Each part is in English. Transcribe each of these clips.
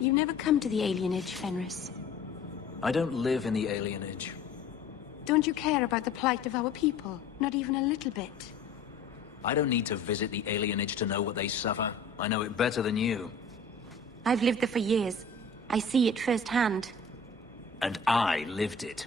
You never come to the alienage, Fenris. I don't live in the alienage. Don't you care about the plight of our people? Not even a little bit. I don't need to visit the alienage to know what they suffer. I know it better than you. I've lived there for years. I see it firsthand. And I lived it.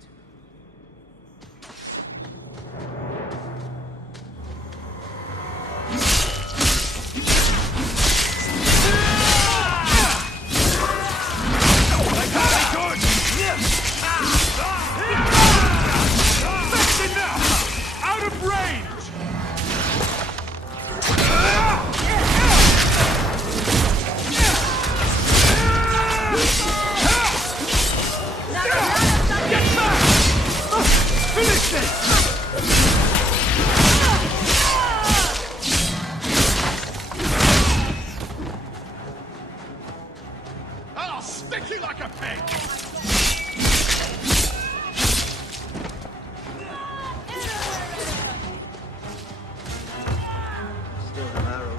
I'll stick you like a pig! Still have arrows.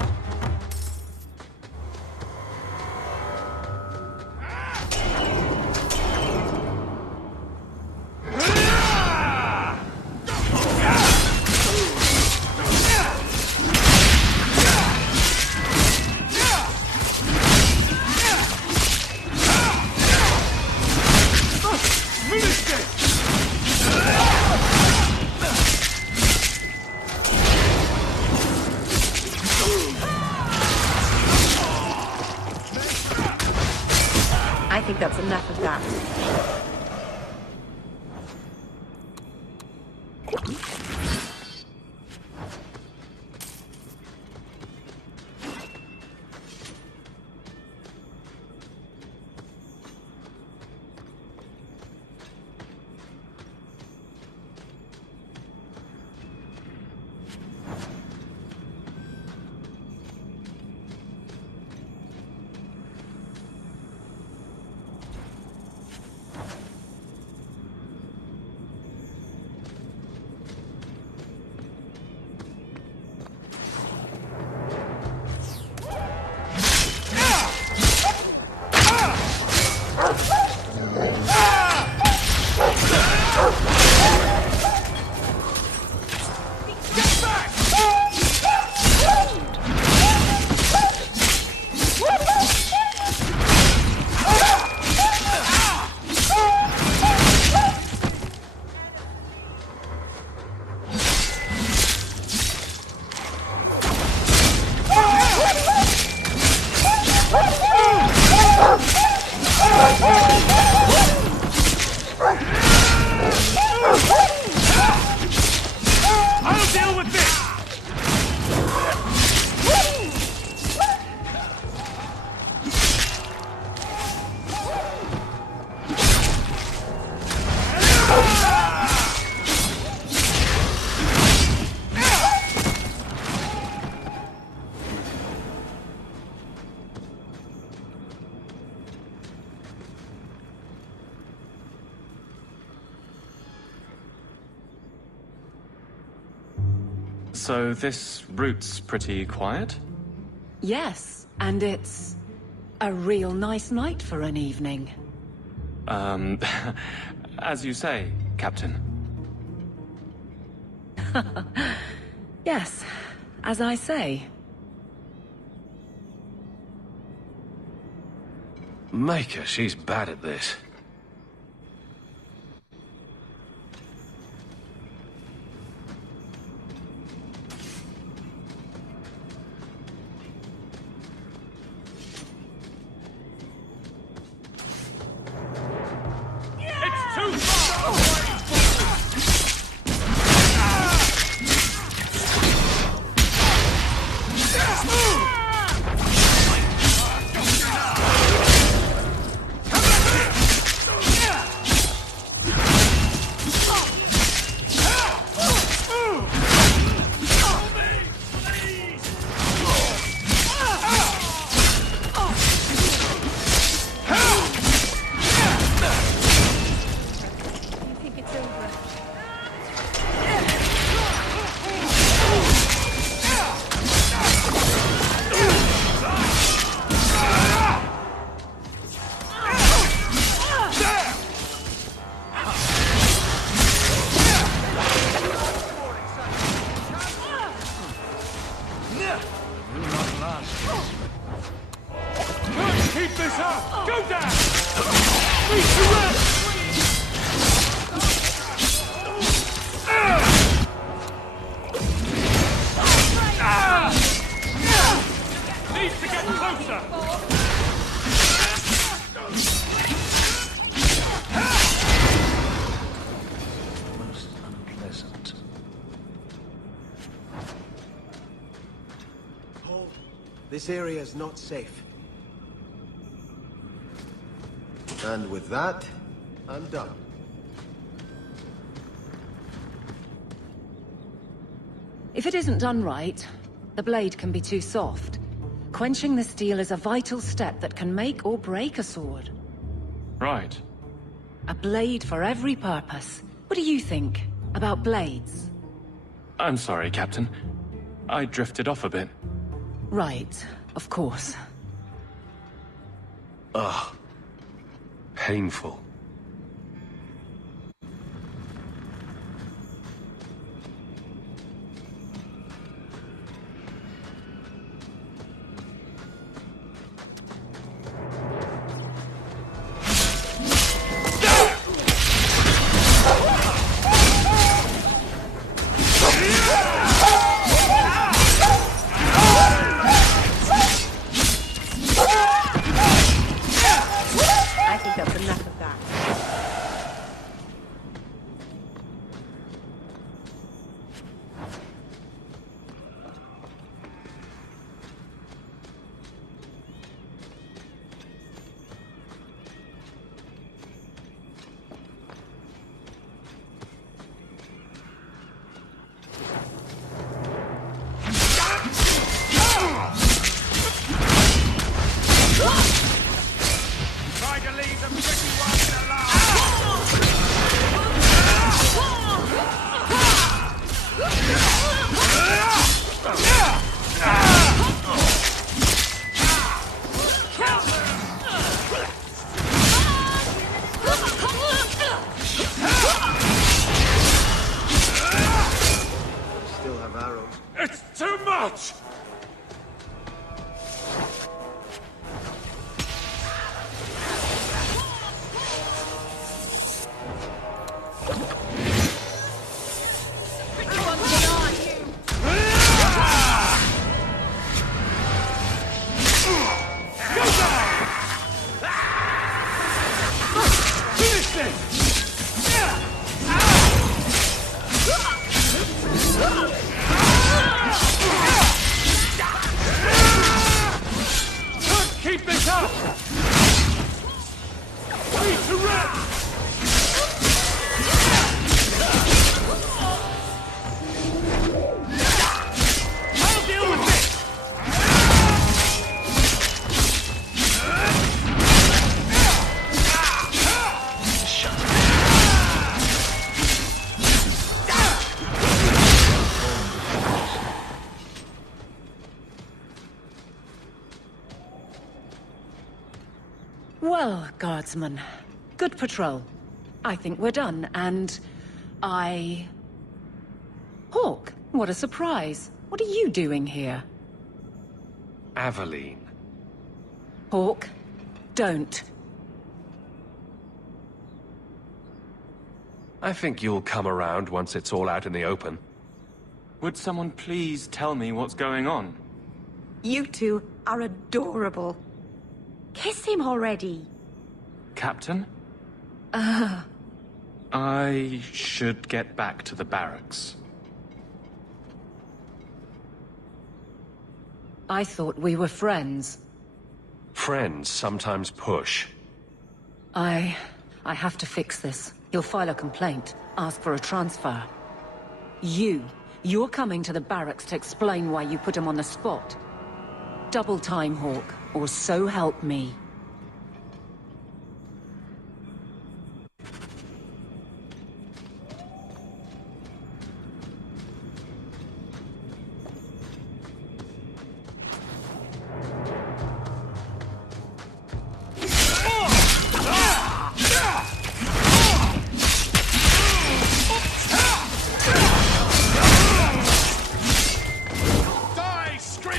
I think that's enough of that. I'll deal with this! So this route's pretty quiet? Yes, and it's a real nice night for an evening. As you say, Captain. Yes, as I say. Maker, she's bad at this. It's too far! not last. Good, keep this up! Go down! Beat to rest! Needs to get closer! Most unpleasant. This area is not safe. And with that, I'm done. If it isn't done right, the blade can be too soft. Quenching the steel is a vital step that can make or break a sword. Right. A blade for every purpose. What do you think about blades? I'm sorry, Captain. I drifted off a bit. Right, of course. Ugh. Painful. I think that's enough of that. Try to leave them pretty ones alone! Still have arrows. It's too much! Finish this! Keep this up! Need to rest! I'll deal with this! Well, guardsman, good patrol. I think we're done, and Hawke, what a surprise. What are you doing here? Aveline. Hawke, don't. I think you'll come around once it's all out in the open. Would someone please tell me what's going on? You two are adorable. Kiss him already. Captain? I should get back to the barracks. I thought we were friends. Friends sometimes push. I have to fix this. He'll file a complaint, ask for a transfer. You're coming to the barracks to explain why you put him on the spot. Double time, Hawke, or so help me. Die, scream!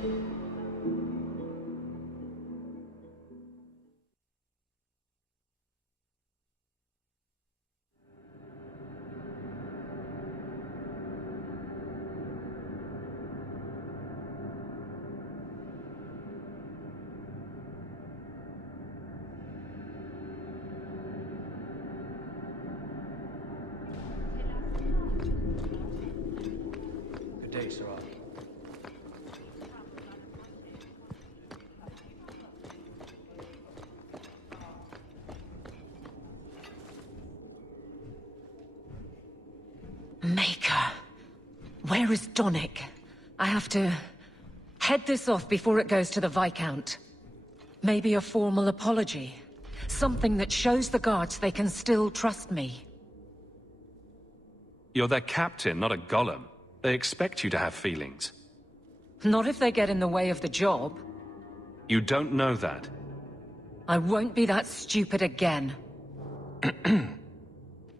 Good day, Sarah. Maker. Where is Donnic? I have to head this off before it goes to the Viscount. Maybe a formal apology. Something that shows the guards they can still trust me. You're their captain, not a golem. They expect you to have feelings. Not if they get in the way of the job. You don't know that. I won't be that stupid again.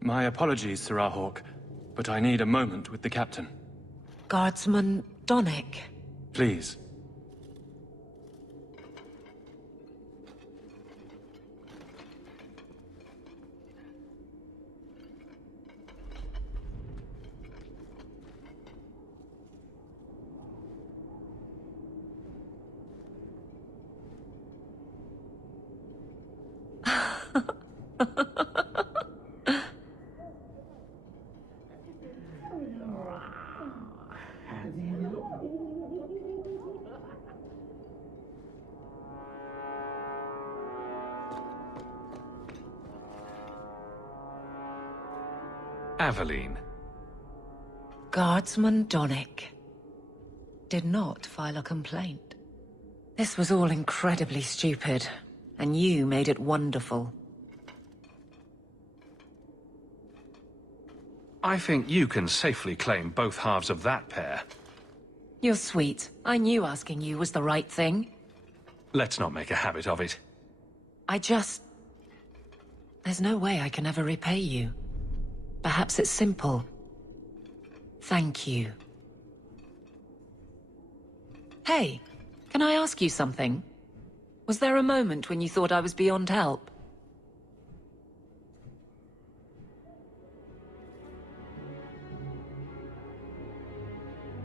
My apologies, Sirrah Hawk, but I need a moment with the captain. Guardsman Donnic. Please. Aveline. Guardsman Donnic did not file a complaint. This was all incredibly stupid, and you made it wonderful. I think you can safely claim both halves of that pair. You're sweet. I knew asking you was the right thing. Let's not make a habit of it. There's no way I can ever repay you. Perhaps it's simple. Thank you. Hey, can I ask you something? Was there a moment when you thought I was beyond help?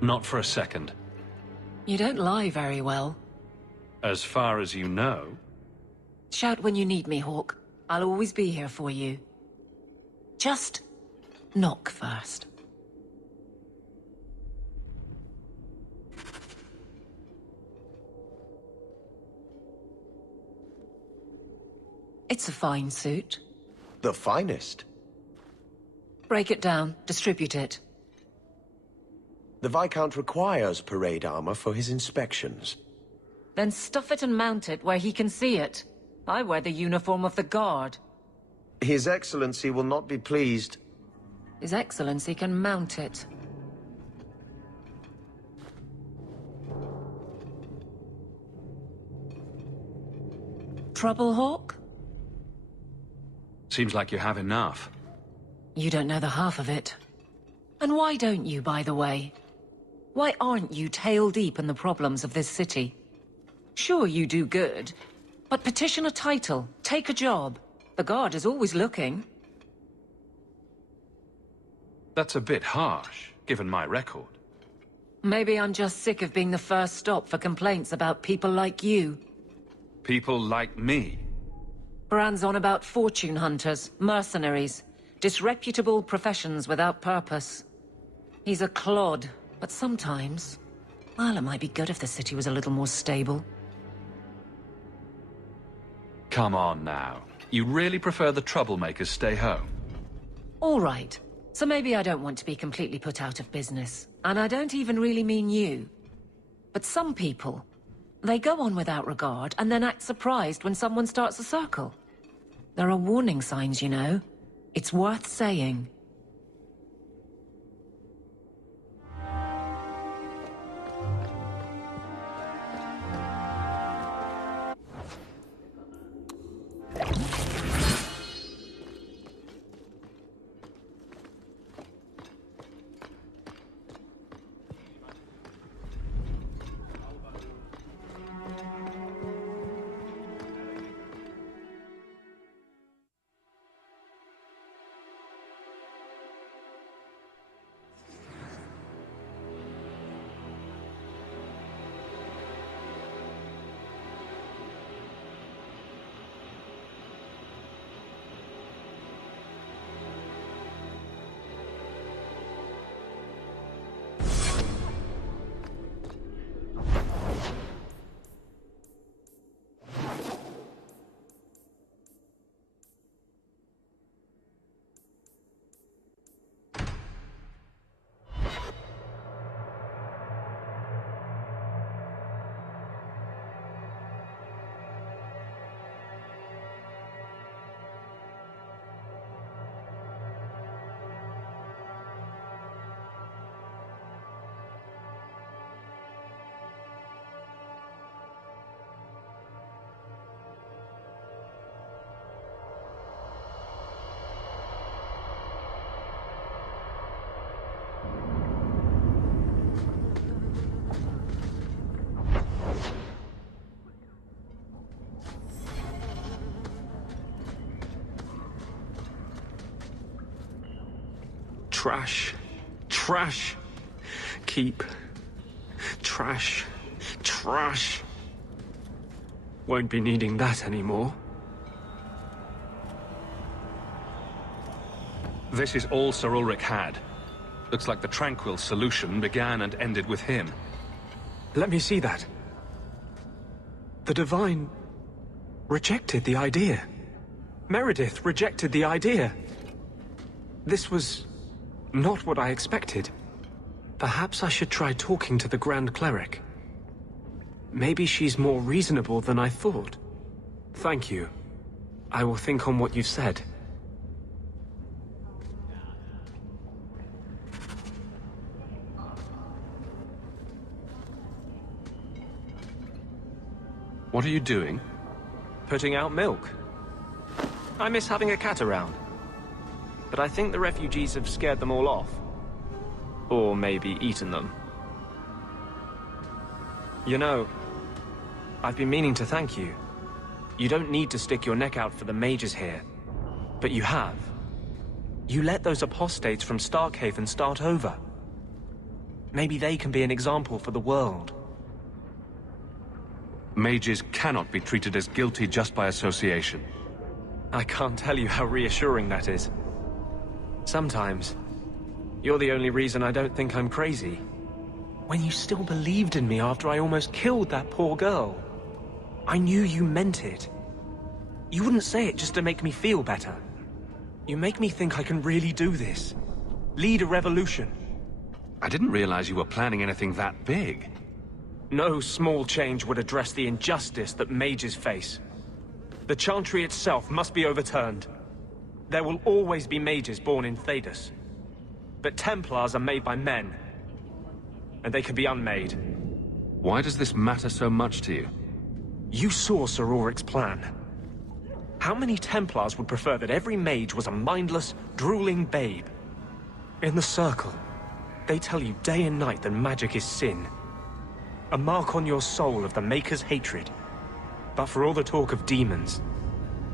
Not for a second. You don't lie very well. As far as you know. Shout when you need me, Hawk. I'll always be here for you. Just knock first. It's a fine suit. The finest. Break it down, distribute it. The Viscount requires parade armor for his inspections. Then stuff it and mount it where he can see it. I wear the uniform of the Guard. His Excellency will not be pleased. His Excellency can mount it. Trouble, Hawk? Seems like you have enough. You don't know the half of it. And why don't you, by the way? Why aren't you tail deep in the problems of this city? Sure, you do good, but petition a title, take a job. The Guard is always looking. That's a bit harsh, given my record. Maybe I'm just sick of being the first stop for complaints about people like you. People like me. Brand's on about fortune hunters, mercenaries, disreputable professions without purpose. He's a clod, but sometimes, well, it might be good if the city was a little more stable. Come on now. You really prefer the troublemakers stay home? All right. So maybe I don't want to be completely put out of business. And I don't even really mean you. But some people, they go on without regard and then act surprised when someone starts a circle. There are warning signs, you know. It's worth saying. Trash. Trash. Keep. Trash. Trash. Won't be needing that anymore. This is all Sir Ulrich had. Looks like the Tranquil solution began and ended with him. Let me see that. The Divine rejected the idea. Meredith rejected the idea. This was not what I expected. Perhaps I should try talking to the Grand Cleric. Maybe she's more reasonable than I thought. Thank you. I will think on what you've said. What are you doing? Putting out milk. I miss having a cat around. But I think the refugees have scared them all off. Or maybe eaten them. You know, I've been meaning to thank you. You don't need to stick your neck out for the mages here. But you have. You let those apostates from Starkhaven start over. Maybe they can be an example for the world. Mages cannot be treated as guilty just by association. I can't tell you how reassuring that is. Sometimes, you're the only reason I don't think I'm crazy. When you still believed in me after I almost killed that poor girl, I knew you meant it. You wouldn't say it just to make me feel better. You make me think I can really do this. Lead a revolution. I didn't realize you were planning anything that big. No small change would address the injustice that mages face. The Chantry itself must be overturned. There will always be mages born in Thedas. But Templars are made by men. And they can be unmade. Why does this matter so much to you? You saw Sir Ulrich's plan. How many Templars would prefer that every mage was a mindless, drooling babe? In the Circle, they tell you day and night that magic is sin. A mark on your soul of the Maker's hatred. But for all the talk of demons,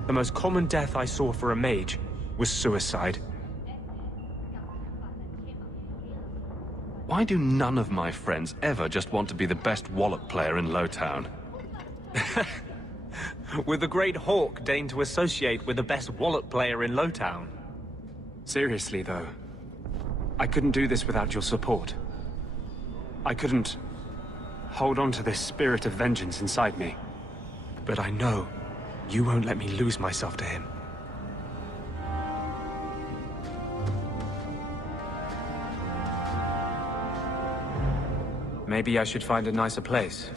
the most common death I saw for a mage was suicide. Why do none of my friends ever just want to be the best Wallop player in Lowtown? With the Great Hawk deigned to associate with the best Wallop player in Lowtown. Seriously, though, I couldn't do this without your support. I couldn't hold on to this spirit of vengeance inside me. But I know you won't let me lose myself to him. Maybe I should find a nicer place.